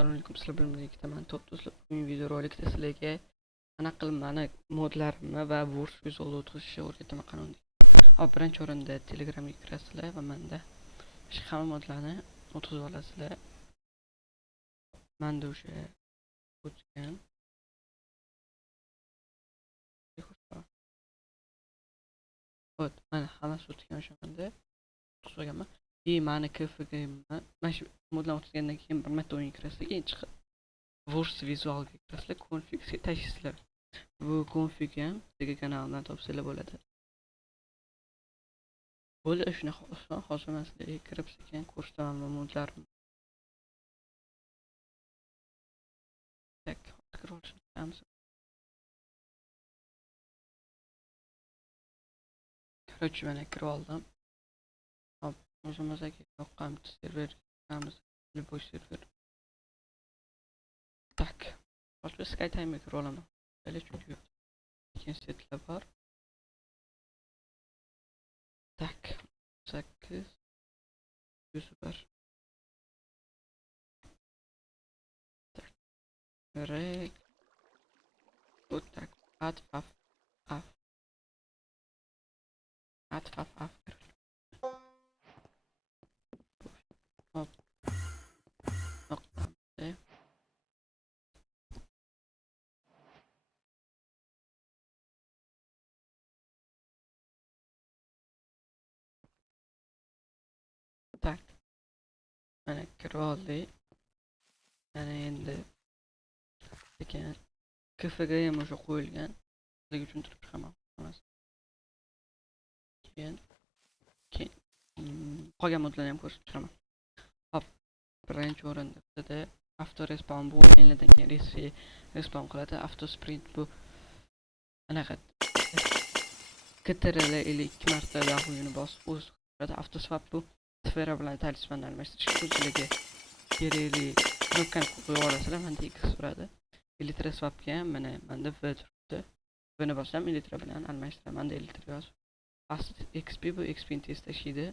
Assalomu alaykum, sizlar bilan birga man top do'stlar. Bugungi videorolikda sizlarga qanaqa qilib mani modlarimni va Word Visual o'tkazishni o'rgataman qanday. Hop, birinchi o'rinda Telegramga kirasizlar va menda hamma modlarni o'tkazib olasizlar. Menda o'sha o'tgan mana hammasi o'tgan o'shanda o'tkazganman. Mani KFG'imni mana shu modlarni o'tkazgandan keyin bir marta o'yinga kirasizlar, keyin chiqib Word Visualga kirasizlar, config'ga tashlaysizlar. Bu config ham sizga kanaldan topsanglar bo'ladi. Bo'ldi, shunaqa oson. Hozir men sizlarga kirib sekin ko'rsataman modlarimni. Tak, kirib olishimiz. Короче, mana kirib oldim. Hop, o'zimizga yoqqan server qilamiz, любой server. Tak. Hozir SkyTime'ga kirib olaman. Hali chunki keyin setlar bor. Tak. 8 101. Tak. Reg. Вот так. Atfaf. Hop. Noqtamda. Tak. Mana kirib oldik. Mana endi sekin KFG ham o'sha qo'yilgan. Sizlarga tushuntirib chiqaman. Keyin qolgan modlarni ham ko'rsatib chiqaman. Hop, birinchi o'rinda bizda auto respawn bu o'yinlardan keyin respawn qiladi. Auto sprint bu anaqa Ctrl ile 2 marta o'yinni bosib o'z qiladi. Auto swap bu sfera bilan talismanni almashtirish uchun kerakli knopkani qo'yib olasizlar. Menda X turadi. Elytra swapga ham mana menda V turibdi. Buni bosam elytra bilan almashtiraman. Menda elytra yozib. Fast XP bu XP ni tez tashlaydi.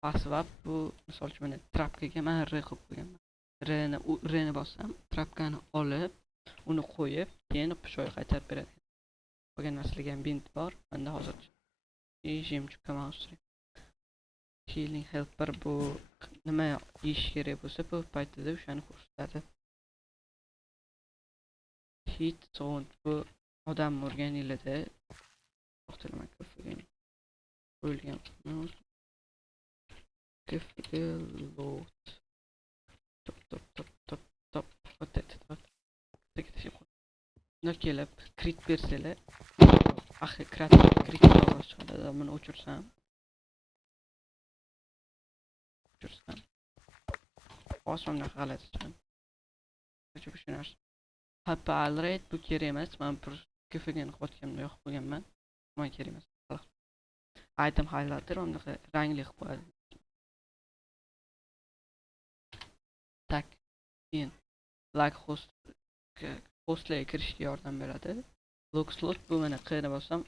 Fast swap bu misol uchun mana trapkaga men R qo'yib qo'yganman. R ni bossam trapkani olib, uni qo'yib, keyin pushoy qaytarib beradi. Qolgan narsalarga ham bint bor. Menda hozir jemchukka mouse. Healing helper bu nima ish kerak bo'lsa bu paytida o'shani ko'rsatadi. Hit sound bu odam o'rganiladi. To'xtalma kirib qo'yilgan. load. Top. Nima kelib crit bersalar, axir crit ovoz chiqadi. Buni o'chirsam. Osmonda g'alati chiqadi. Ko'chib tushunarsiz. Purple red bu kerak emas. Men KFG'ni qotganimda yoqib qo'yganman. Men kerak emas. Item highlighter unaqa rangli qilib qo'yadi. Tak. Keyin like hostlarga kirishga yordam beradi. Log slot bu mana qiyna bossam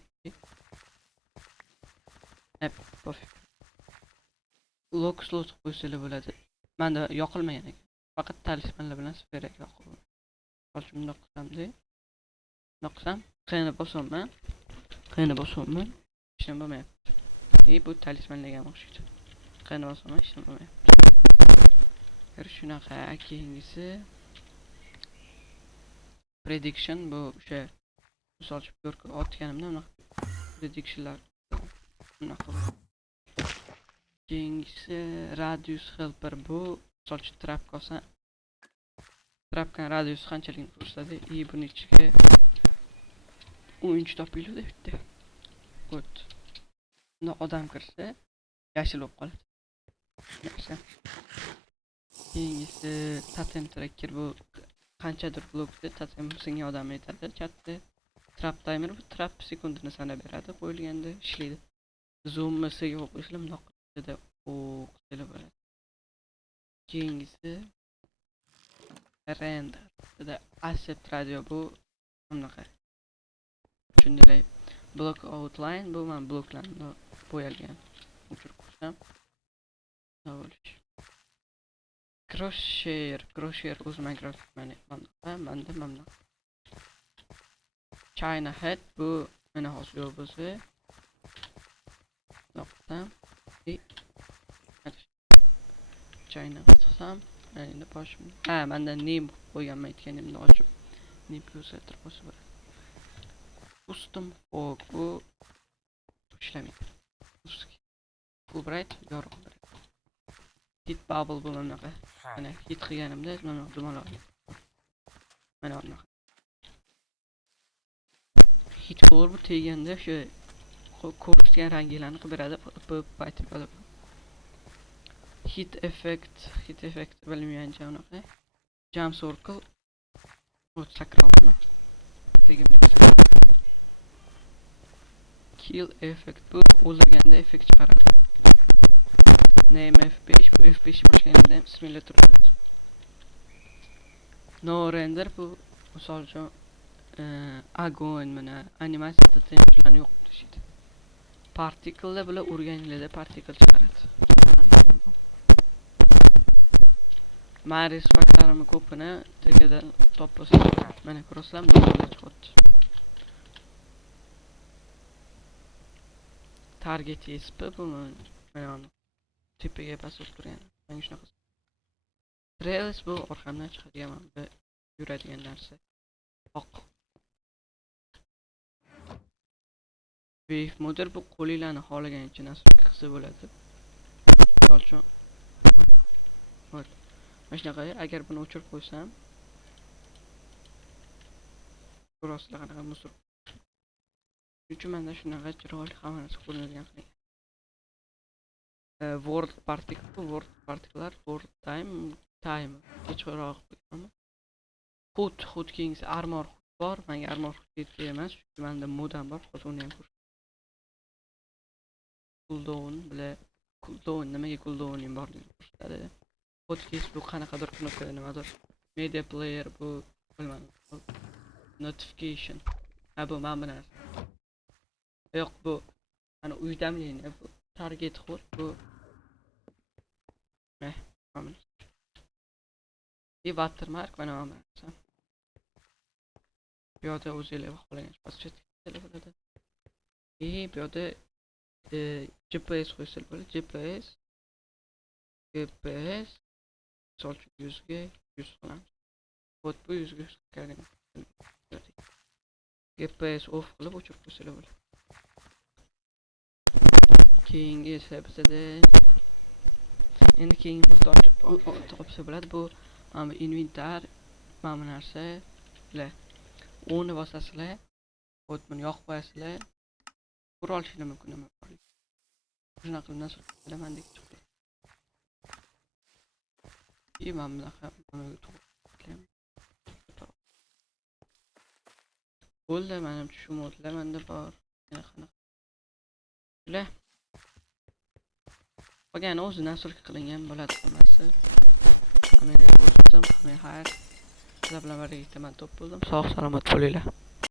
log slot qo'ysalar bo'ladi. Menda yoqilmagan ekan. Faqat talismanlar bilan sferaga yoqiladi. Hozir bundoq qilsamda, bundoq qilsam qiyna bosaman. Hech nima bo'lmayapti. Bu talismanlarga o'xshaydi. Qiyna bosaman, hech nima bo'lmayapti. Shunaqa. Keyingisi prediction bu o'sha misol uchun otganimda unaqa predictionlar unaqa. Keyingisi radius helper bu misol uchun trapka olsa trapkan radiusi qanchalik ko'rsatadi? Buni ichiga o'yinchi topiladi bitta. O't. Unda odam kirsa yashil bo'lib qoladi. Yaxshi. Keyingisi totem tracker bu qanchadir blokda totem singan odamni aytadi. Chatda trap timer bu trap sekundini sanab beradi. Qo'yilganda ishlaydi. Zoom'si yo'q qo'yishlar bundoq qiladi. Qilib bo'ladi. Keyingisi render. Bunda asset radio bu bunaqa. Shunday block outline bu men bloklarni bo'yalgan. O'chirib qo'ysam. Grocer o'z Minecraft manda mamnun. China head bu mana hozir bo'lsa. Yoqdim. China qilsam, endi boshim. Ha, menda name qo'yganman aytganimni ochib. Name ko'rsatib bo'lsa bo'ladi. Custom fog bu ishlamaydi. Fulbright yorug' beradi. Hit bubble bu bunaqa. Mana hit qilganimda mana dumalar. Mana bunaqa. Hit bor bu teganda shu ko'rsatgan ranglarni qilib beradi. Aytib qolib. Hit effect bilmayman unaqa. Jump circle bu sakralni. Kill effect bu o'ldirganda effekt chiqaradi. Name F5 bu F5 boshlanganida bismillah turadi. No render bu misol uchun agon mana animatsiyada templalarni yo'q qilishdi. Particle bilan urganingizda particle chiqaradi. Maris faktlarimni ko'pini tegada topasiz. Mana ko'rasizlar, bu chiqadi. Target ESP bu mana tepaga bosib turgan. Mana shunaqa. Trails bu orqamdan chiqadigan bu yuradigan narsa. Oq. Wave model bu qo'linglarni xohlaganicha nasib qilsa bo'ladi. Misol uchun mana shunaqa, agar buni o'chirib qo'ysam ko'rasizlar qanaqa musor. Uchun menda shunaqa chiroyli hamma narsa qo'llanilgan. Word particular word time chiroq qo'yaman. Hood Kings armor bor, menga armor kerak emas, chunki menda modam bor, hozir uni ham ko'rib. Cooldown nimaga cooldowning borligini ko'rsatadi. Hood Kings bu qanaqadir qiladi, nimadir. Media player bu bilmadim. Notification. Ha bu mana bu narsa. Yo'q bu ana uydamligini bu target xod bu mana watermark mana bu narsa. Bu yerda o'zingizlar xohlagan paschet bo'ladi. Bu yerda GPS qo'ysak bo'ladi. GPS misol uchun 100 ga 100 qilamiz. Xod bu 100 ga kirgan. GPS off qilib o'chirib qo'ysak bo'ladi. Keyingi esa bizda endi keyingi topsa bo'ladi. Bu mana inventar mana bu narsalar o'ni bosasizlar, o'tmini yoqib qo'yasizlar. Qurol olishinglar mumkin emas. Shunaqa qilib nasl qilaman deb chiqdi. Mana bunaqa bo'ldi, menimcha shu modlar menda bor. Yana qanaqa ular qolgani o'zi nasl qilingan bo'ladi hammasi. Men har bilan birga top bo'ldim. Sog' salomat bo'linglar.